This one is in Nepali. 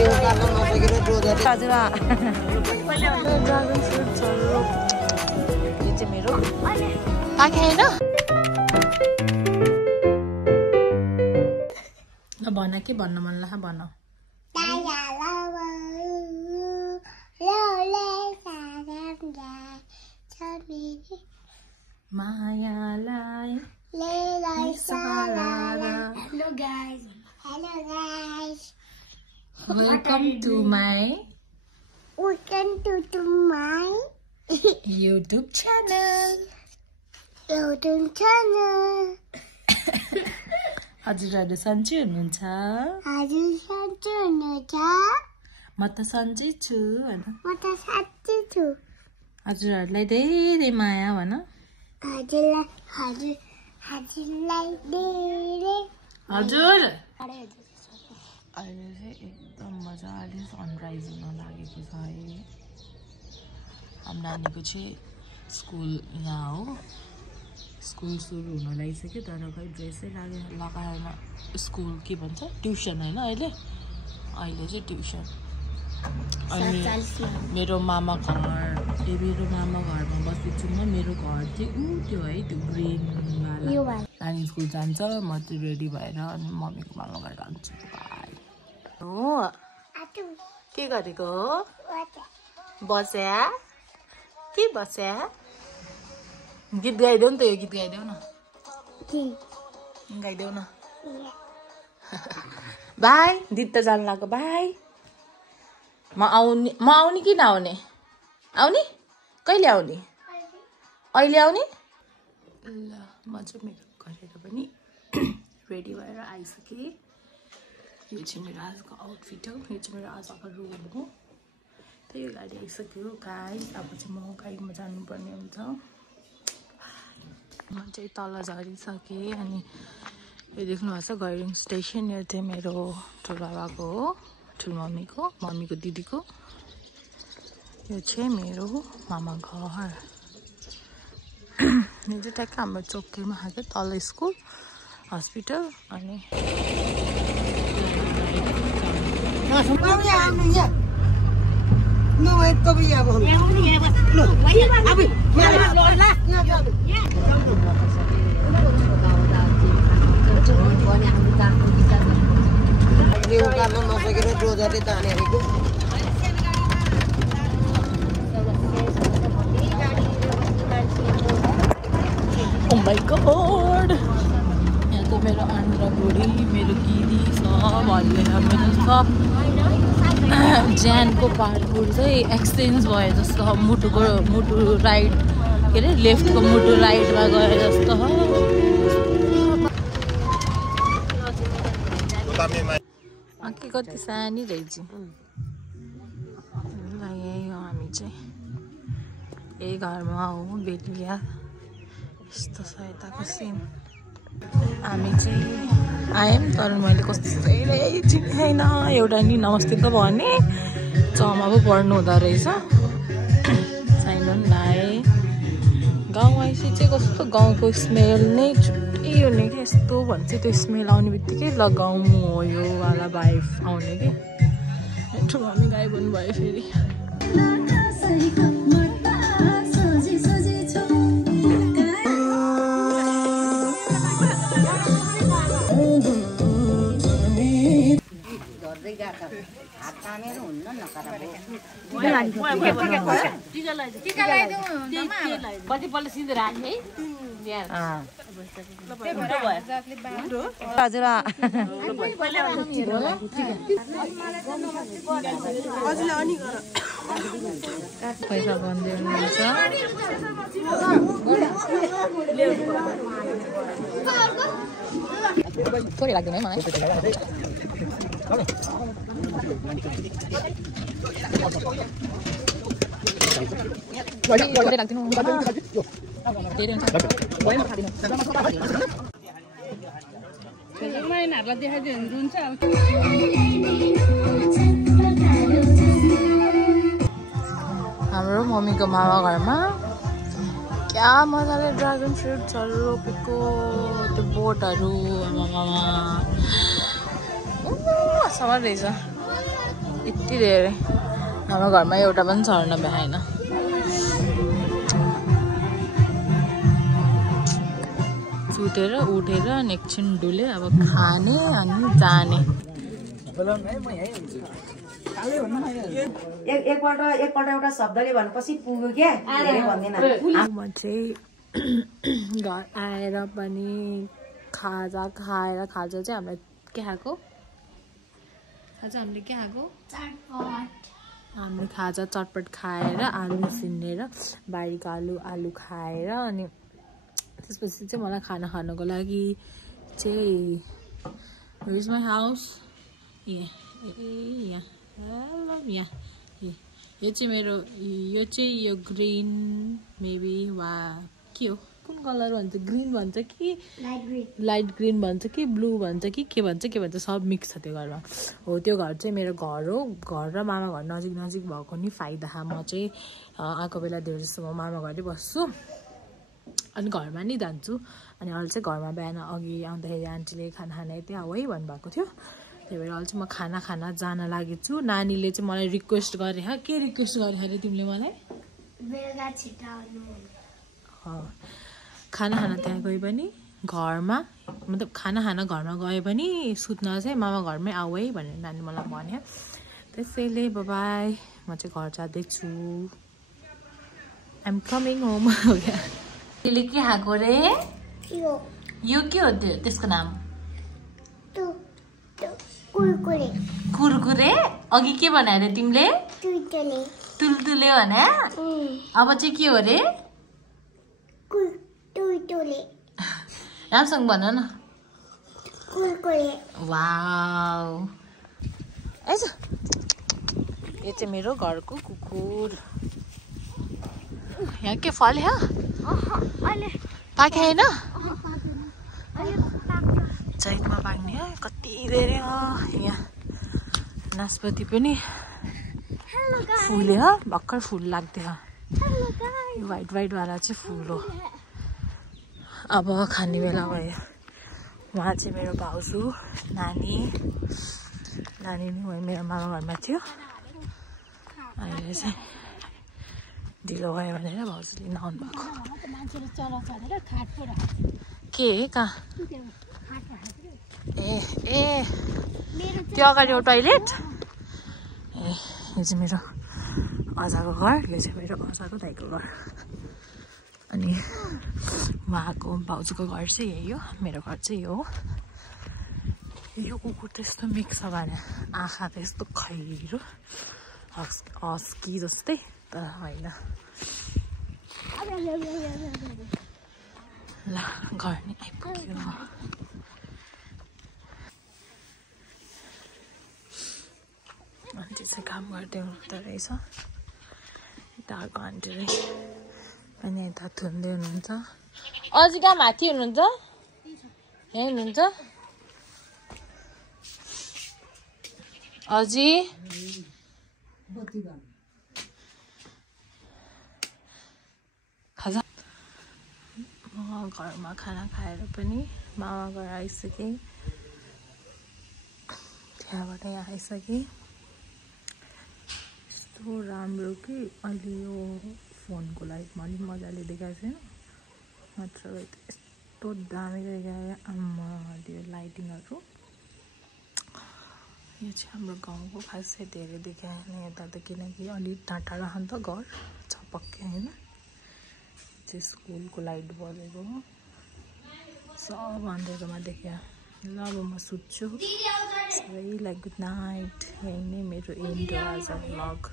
हजुर ड्रागन फ्रुट्सहरु यो चाहिँ मेरो पाके हैन ल भन के भन्न मन लाग्छ भन मायालाई लेलाई सालारा Hello guys welcome to my YouTube channel हजुरहरु सन्चै हुनुहुन्छ म त सन्चै छु हैन हजुरहरुलाई धेरै माया भन हजुर अहिले चाहिँ एकदम मजाले सनराइज हुन लागेको छ है हाम्रो नानीको चाहिँ स्कुल यहाँ हो स्कुल सुरु हुन लागिसक्यो तर खै ड्रेसै लगाएन स्कुल के भन्छ ट्युसन हैन अहिले चाहिँ ट्युसन अनि मेरो मामा घरमा बसेछु म मेरो घर चाहिँ उ त्यो है त्यो ग्रीन वाला नानी स्कुल जान्छ म चाहिँ रेडी भएर अनि मम्मीको मामा घर जान्छु हो के गरेको हो बस्या के बस्या गीत गाइदेऊ नि त यो गीत गाइदेऊ न बाई दिद त जान लाग्यो बाई म आउने कि नआउने आउने कहिले आउने अहिले आउने ल म चाहिँ मेकअप गरेर पनि रेडी भएर आइसकेँ यो चाहिँ मेरो आजको आउटफिट हो यो चाहिँ मेरो आजको रुम हो त्यही गाडी आइसक्यो गाइस अब चाहिँ म गाडीमा जानुपर्ने हुन्छ म चाहिँ तल झरिसकेँ अनि यो देख्नुभएको छ गैरिङ स्टेसन यो चाहिँ मेरो ठुलोबाबाको हो मम्मीको दिदीको यो चाहिँ मेरो मामा घर यो चाहिँ ट्याक्क हाम्रो चोकैमा खाएको तल स्कुल हस्पिटल अनि Oh my god! यहाँ तो मेरो आन्द्रा बुढी मेरो दिदी सब हल्लेर मेरो सब ज्यानको पार्टपुर चाहिँ एक्सचेन्ज भयो जस्तो मुटु राइट के अरे लेफ्टको मुटु राइटमा गयो जस्तो के कति सानी रहेछ यही हो हामी चाहिँ यही घरमा हो बेलिया यस्तो छ यताको सिन हामी चाहिँ आयौँ तर मैले कसैले चिनेन एउटा नि नमस्ते त भने चमा पो पढ्नु हुँदो रहेछ साइनन लाए गाउँ आएपछि चाहिँ कस्तो गाउँको स्मेल नै छुट्टै हुने कि यस्तो भन्छ त्यो स्मेल आउने बित्तिकै ल गाउँ हो यो वाला भाइब आउने कि मिठो मम्मी गाई बन्नु भयो फेरि कतिपल्ट सिधै राखे हजुर पैसा बन्दै हुनुहुन्छ थोरै लाग्दैन है मलाई थोरै लाग्दैन महिनाहरूलाई देखाइदियो भने रुन्छ हाम्रो मम्मीको मामा घरमा क्या मजाले ड्रागन फ्रुट्सहरू रोपेको त्यो बोटहरू आमामा सवार रहेछ यति धेरै हाम्रो घरमा एउटा पनि सर्न भ्याएन सुतेर उठेर एकछिन डुले अब खाने अनि जाने एकपल्ट एउटा शब्दले भनेपछि पुग्यो क्या धेरै भन्दैन म चाहिँ घर आएर पनि खाजा चाहिँ हामीले के खाएको हामीले खाजा चटपट खाएर आलु सिनेर बारीको आलु खाएर अनि त्यसपछि चाहिँ मलाई खाना खानको लागि चाहिँ Where is my house? यहाँ यो चाहिँ मेरो यो ग्रीन मेबी वा के हो कुन कलर भन्छ ग्रीन भन्छ कि लाइट ग्रीन भन्छ कि ब्लू भन्छ कि के भन्छ सब मिक्स छ त्यो घरमा हो त्यो घर चाहिँ मेरो घर हो घर र मामा घर नजिक भएको नि फाइदा म चाहिँ आएको बेला धेरै जस्तो म मामा घरै बस्छु अनि घरमा नि जान्छु अनि अहिले चाहिँ घरमा बिहान अघि आउँदाखेरि आन्टीले खाना खाने त्यहाँ हो है भन्नुभएको थियो त्यही भएर अहिले चाहिँ म खाना जान लागेछु नानीले चाहिँ मलाई रिक्वेस्ट गरे के रिक्वेस्ट गरे अरे तिमीले मलाई खाना खाना त्यहाँ गए पनि घरमा मतलब खाना घरमा गए पनि सुत्न चाहिँ मामा घरमै आऊ है भनेर नानी मलाई भन्यो त्यसैले बाबाई म चाहिँ घर जाँदैछु आइएम कमिङ होम हो क्या तिमीले के खाएको रे यो के हो त्यसको नाम कुरकुरे अघि के भने अरे तिमीले तुलतुले भने अब चाहिँ के हो रे राम्रोसँग भन न वाउ यो चाहिँ मेरो घरको कुकुर यहाँ के फल्यो पाके होइन चैतमा पाक्ने कति धेरै यहाँ नास्पति पनि फुल्यो भर्खर फुल लाग्थ्यो वाइट वाला चाहिँ फुल हो अब खाने बेला भयो उहाँ चाहिँ मेरो भाउजू नानी नि मेरो मामा घरमा थियो अहिले चाहिँ ढिलो भयो भनेर भाउजूले नआउनु भएको के कहाँ ए त्यो अगाडि हो टोइलेट ए यो चाहिँ मेरो अजाको घर यो चाहिँ मेरो अजाको दाइको घर अनि उहाँको भाउजूको घर चाहिँ यही हो मेरो घर चाहिँ यो हो यो कुकुर त्यस्तो मिक्स छ भने आँखा त यस्तो खैरो हस्की जस्तै तर होइन ल घर नि आइपुग्यो आन्टी चाहिँ काम गर्दै हुनुहुँदो रहेछ यता अर्को आन्टीले अनि यता थुन्दै हुनुहुन्छ अझै कहाँ माथि हुनुहुन्छ यहीँ हुनुहुन्छ अझै खाजा म घरमा खाना खाएर पनि मामा घर आइसकेँ त्यहाँबाट यहाँ आइसकेँ यस्तो राम्रो कि अहिले यो फोनको लाइटमा अलिक मजाले देखाएको छैन मात्र यस्तो दामी देखायो आम्मा त्यो लाइटिङहरू यो चाहिँ हाम्रो गाउँको खासै धेरै देखाएन यता त किनकि अलिक टाढा नि त घर छ पक्कै होइन चाहिँ स्कुलको लाइट बलेको सब अन्धेरोमा देखा ल अब म सुत्छु सबैलाई गुड नाइट यही नै मेरो एन्ड आज भ्लग